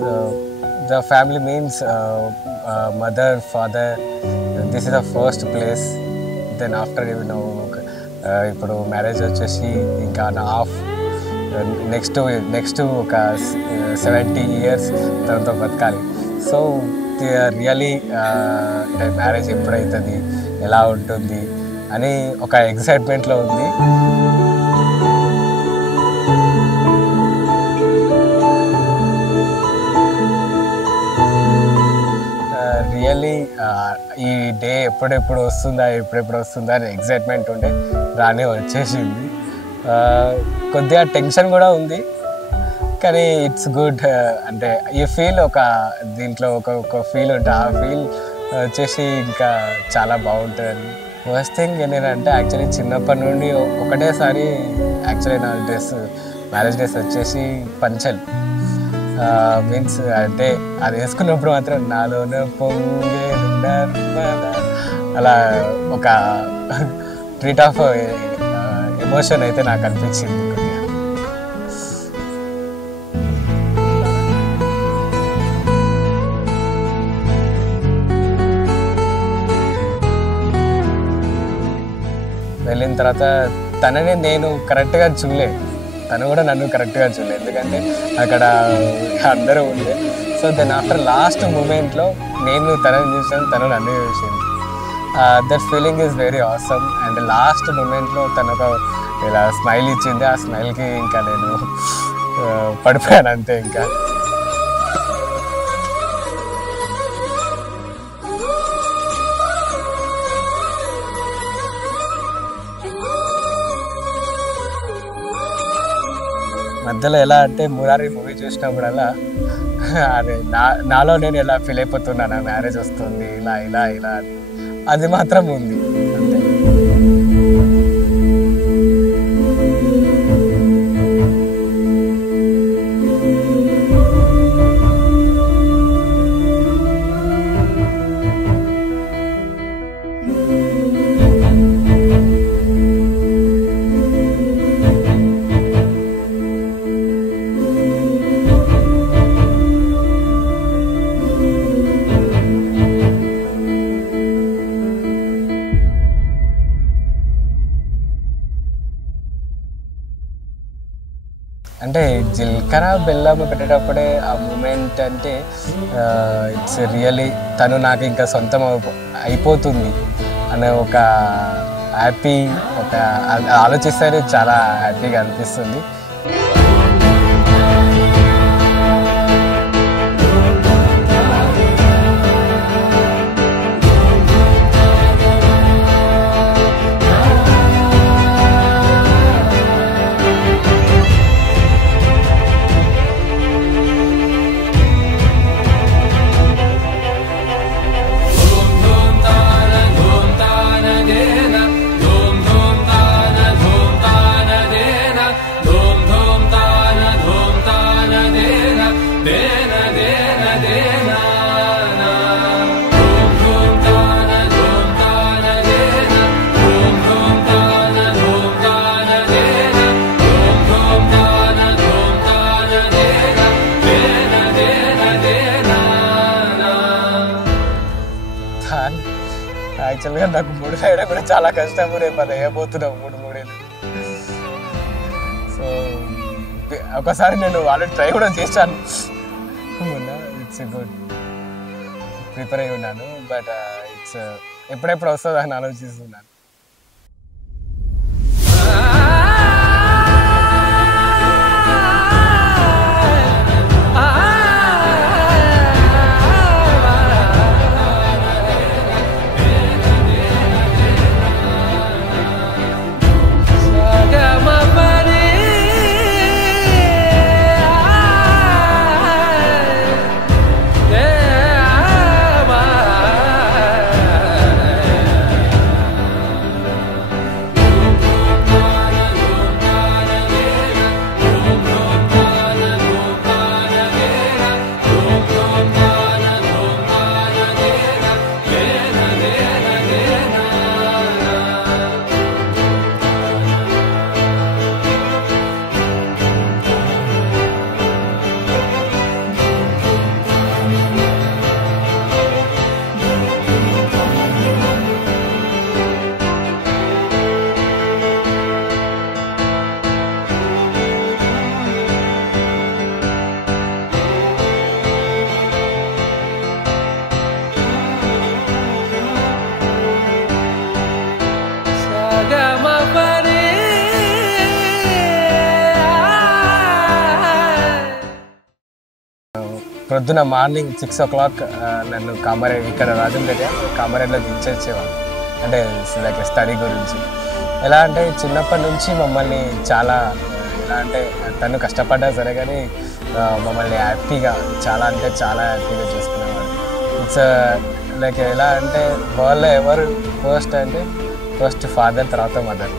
the family means mother, father. This is the first place. Then after ఇప్పుడు marriage వచ్చేసి ఇంకా నా half next ఒక 70 years తనతో బతకాలి. సో రియలీ మ్యారేజ్ ఎప్పుడవుతుంది, ఎలా ఉంటుంది అని ఒక ఎక్సైట్మెంట్లో ఉంది. రియల్లీ ఈ డే ఎప్పుడెప్పుడు వస్తుందా అని ఎక్సైట్మెంట్ ఉండే, రానే వచ్చేసింది. కొద్దిగా టెన్షన్ కూడా ఉంది, కానీ ఇట్స్ గుడ్. అంటే ఈ ఫీల్ దీంట్లో ఒక ఫీల్ ఉంటుంది. ఆ ఫీల్ వచ్చేసి ఇంకా చాలా బాగుంటుంది. ఫస్ట్ థింగ్ ఏంటంటే యాక్చువల్లీ చిన్నప్పటి నుండి ఒకటేసారి యాక్చువల్లీ నా మ్యారేజ్ డ్రెస్ వచ్చేసి పంచల్. మీన్స్ అంటే అది వేసుకున్నప్పుడు మాత్రం నాలోనే పొంగే అలా ఒక ట్రీట్ ఆఫ్ ఎమోషన్ అయితే నాకు అనిపించింది. వెళ్ళిన తర్వాత తనని నేను కరెక్ట్గా చూడలేదు, తను కూడా నన్ను కరెక్ట్గా చూడలేదు, ఎందుకంటే అక్కడ అందరూ ఉండే. సో దెన్ ఆఫ్టర్ లాస్ట్ మూమెంట్లో నేను తనని చూసాను, తను నన్ను చూసింది. That feeling is very awesome. And last మూమెంట్లో తను ఒక ఇలా స్మైల్ ఇచ్చింది. ఆ స్మైల్కి ఇంకా నేను పడిపోయాను అంతే. ఇంకా మధ్యలో ఎలా అంటే మురారి మూవీ చూసినప్పుడల్లా అదే నాలో నేను ఎలా ఫీల్ అయిపోతున్నాను, మ్యారేజ్ వస్తుంది ఇలా ఇలా ఇలా అని, అది మాత్రం ఉంది అంతే. అంటే జీలకర్ర బెల్లం పెట్టేటప్పుడే ఆ మూమెంట్ అంటే ఇట్స్ రియలీ తను నాకు ఇంకా సొంతం అయిపోతుంది అనే ఒక హ్యాపీ, ఒక ఆలోచిస్తే చాలా హ్యాపీగా అనిపిస్తుంది. యాక్చువల్గా నాకు 3 వేయడం కూడా చాలా కష్టం. రేపు అది వేయబోతున్నాం 3 సో ఒకసారి నేను ఆల్రెడీ ట్రై కూడా చేశాను మొన్న. ఇట్స్ గుడ్, ప్రిపేర్ అయి ఉన్నాను. బట్ ఇట్స్ ఎప్పుడెప్పుడు వస్తుందో అని ఆలోచిస్తున్నాను. ప్రొద్దున మార్నింగ్ 6 o'clock నన్ను ఇక్కడ రాజంపేట కామారెడ్డిలో దించేసేవాడు. అంటే లైక్ స్టడీ గురించి. ఎలా అంటే చిన్నప్పటి నుంచి మమ్మల్ని చాలా ఎలా అంటే తను కష్టపడ్డా సరే కానీ మమ్మల్ని హ్యాపీగా చాలా హ్యాపీగా చేసుకునేవాడు. ఇట్స్ లైక్ ఎలా అంటే వాళ్ళ ఎవరు ఫస్ట్ అంటే ఫస్ట్ ఫాదర్, తర్వాత మదర్.